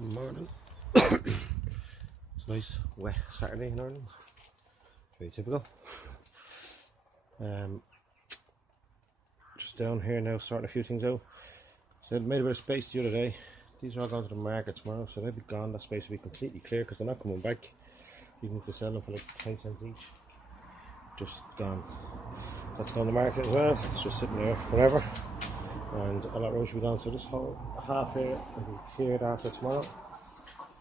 Morning. It's a nice wet Saturday in Ireland. Very typical. Just down here now, sorting a few things out. So I made a bit of space the other day. These are all going to the market tomorrow, so they'll be gone. That space will be completely clear because they're not coming back. Even if they sell them for like 10 cents each, just gone. That's going to the market as well. It's just sitting there forever. And all that road should be done. So this whole half here will be cleared after tomorrow.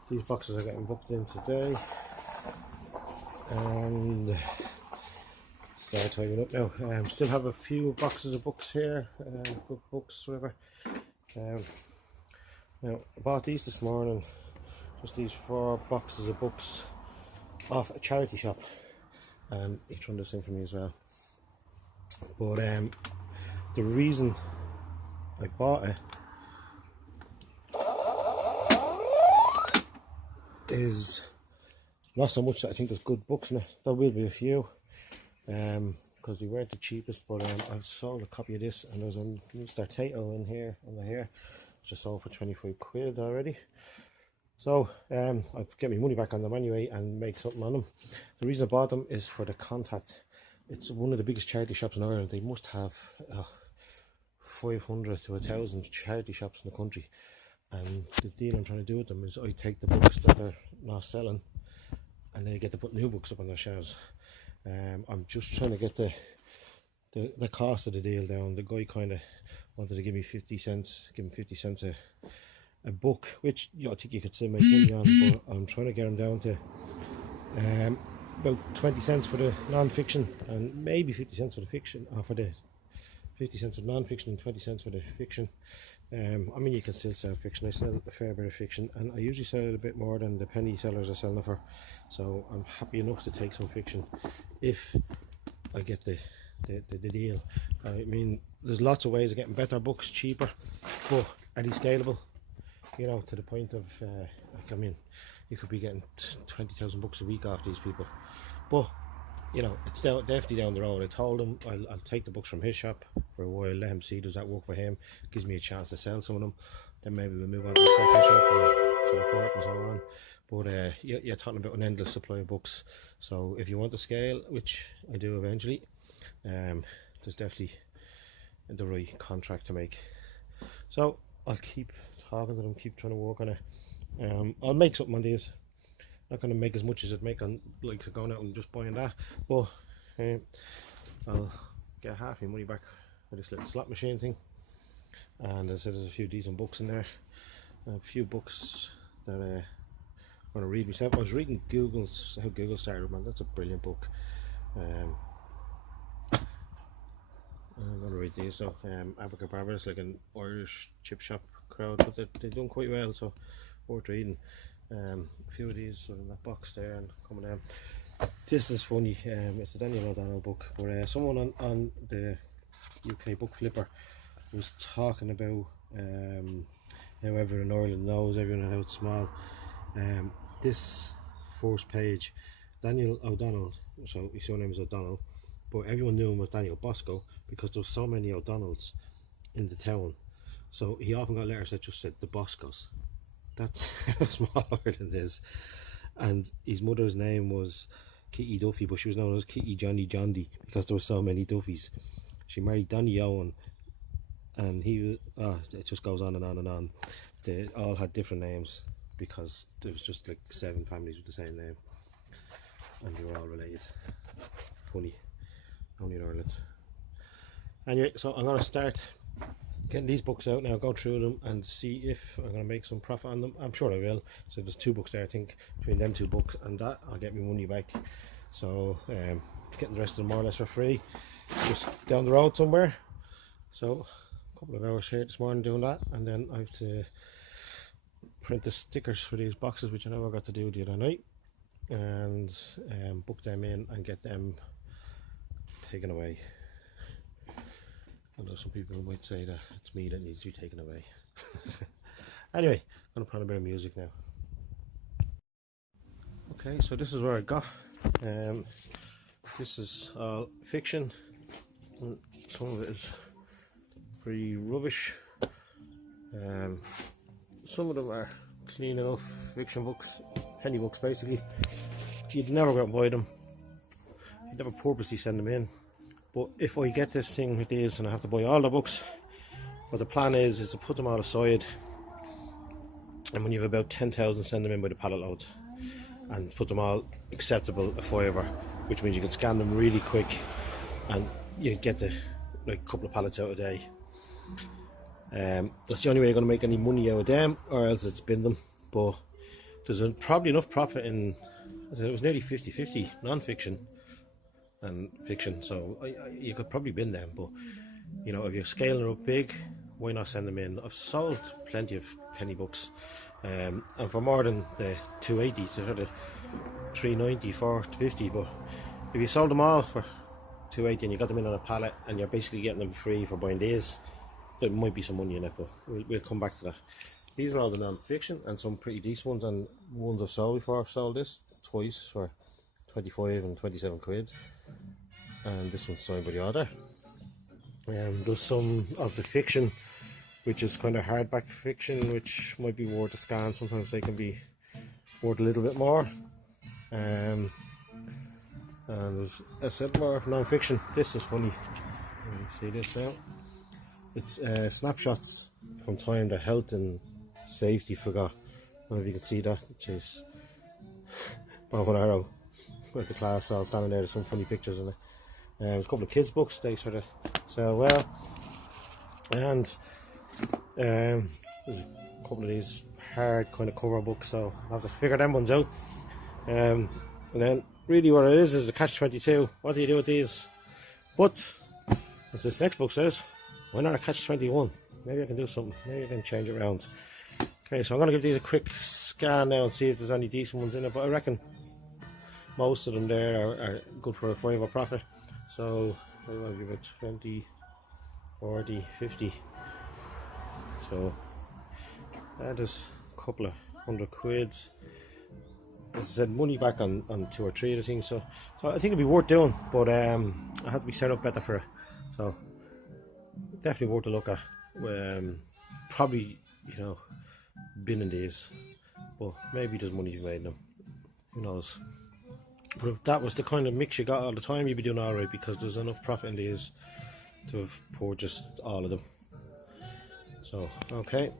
These boxes are getting booked in today. And start tidying up now. Still have a few boxes of books here, good books, whatever. Now I bought these this morning, just these 4 boxes of books off a charity shop, and each one does the same for me as well. But the reason I bought it is not so much that I think there's good books in it. There will be a few, because they weren't the cheapest. But I sold a copy of this, and there's a Mr. Tato in here under here, just sold for 25 quid already. So I'll get my money back on them anyway and make something on them. The reason I bought them is for the contact. It's one of the biggest charity shops in Ireland. They must have 500 to 1,000 charity shops in the country. And the deal I'm trying to do with them is I take the books that they're not selling and they get to put new books up on their shelves. I'm just trying to get the cost of the deal down. The guy kind of wanted to give me 50 cents, give him 50 cents a book, which I think you could still make money on, but I'm trying to get him down to about 20 cents for the non-fiction and maybe 50 cents for the fiction, or for the 50 cents for non-fiction and 20 cents for the fiction. I mean, you can still sell fiction. I sell a fair bit of fiction, and I usually sell it a bit more than the penny sellers are selling it for, so I'm happy enough to take some fiction if I get the deal. I mean, there's lots of ways of getting better books cheaper, but are they scalable? You know, to the point of like, I mean, you could be getting 20,000 books a week off these people, but you know, it's definitely down the road. I told him I'll take the books from his shop for a while, let him see does that work for him, gives me a chance to sell some of them, then maybe we'll move on to the second shop and so forth and so on. But you're talking about an endless supply of books, so if you want to scale, which I do eventually, there's definitely the right contract to make. So I'll keep talking to them, keep trying to work on it. I'll make something on these. Not going to make as much as I'd make on like going out and just buying that, but I'll get half my money back with this little slot machine thing. And as I said, there's a few decent books in there, a few books that I'm going to read myself. I was reading How Google Started, man. That's a brilliant book. I'm going to read these though. Abracadabra is like an Irish chip shop crowd, but they're doing quite well, so worth reading. A few of these are in that box there and coming down. This is funny. It's a Daniel O'Donnell book, but someone on the UK Book Flipper was talking about how everyone in Ireland knows everyone and how it's small. This first page, Daniel O'Donnell, so his surname is O'Donnell, but everyone knew him as Daniel Bosco because there were so many O'Donnells in the town, so he often got letters that just said the Boscos. That's how small Ireland is. And his mother's name was Kitty Duffy, but she was known as Kitty Johnny Johndy because there were so many Duffys. She married Donny Owen, and he it just goes on and on and on. They all had different names because there was just like 7 families with the same name, and they were all related. Funny, only in Ireland. Anyway, so I'm going to start getting these books out now, go through them and see if I'm going to make some profit on them. I'm sure I will. So there's 2 books there, I think. Between them 2 books and that, I'll get my money back. So getting the rest of them more or less for free, just down the road somewhere. So a couple of hours here this morning doing that, and then I have to print the stickers for these boxes, which I never got to do the other night, and book them in and get them taken away. I know some people might say that it's me that needs to be taken away. Anyway, I'm going to put on a bit of music now. Okay, so this is where I got. This is all fiction. Some of it is pretty rubbish. Some of them are clean enough fiction books, penny books basically. You'd never go and buy them. You'd never purposely send them in. But if I get this thing with these and I have to buy all the books, what the plan is to put them all aside, and when you have about 10,000, send them in by the pallet loads and put them all acceptable a fiver, which means you can scan them really quick and you get the like couple of pallets out a day. That's the only way you're going to make any money out of them, or else it's bin them. But there's probably enough profit in it. Was nearly 50-50 non-fiction and fiction, so you could probably bin them. But you know, if you're scaling up big, why not send them in? I've sold plenty of penny books, and for more than the 280, so sort of 390, 450. But if you sold them all for 280 and you got them in on a pallet and you're basically getting them free for buying these, there might be some money in it, but we'll come back to that. These are all the non-fiction and some pretty decent ones, and ones I've sold before. I've sold this twice for 25 and 27 quid, and this one's signed by the author. There's some of the fiction which is kind of hardback fiction, which might be worth a scan. Sometimes they can be worth a little bit more. And there's a set more non-fiction. This is funny. You see this now? It's snapshots from time that health and safety forgot. I don't know if you can see that. It's bow and arrow with the class all standing there. There's some funny pictures in it. There's a couple of kids' books. They sort of sell well. And there's a couple of these hard kind of cover books, so I'll have to figure them ones out. And then really what it is a catch-22. What do you do with these? But as this next book says, why not a catch-21? Maybe I can do something. Maybe I can change it around. Okay, so I'm going to give these a quick scan now and see if there's any decent ones in it, but I reckon most of them there are good for a fiver profit. So I want to give it 20, 40, 50. So that is a couple of £100. As I said, money back on 2 or 3 of the things. So I think it'd be worth doing, but I have to be set up better for it. So definitely worth a look at. Probably, you know, binning these, but maybe there's money to be made in them. Who knows? But if that was the kind of mix you got all the time, you'd be doing alright, because there's enough profit in these to have purchased all of them. So, okay.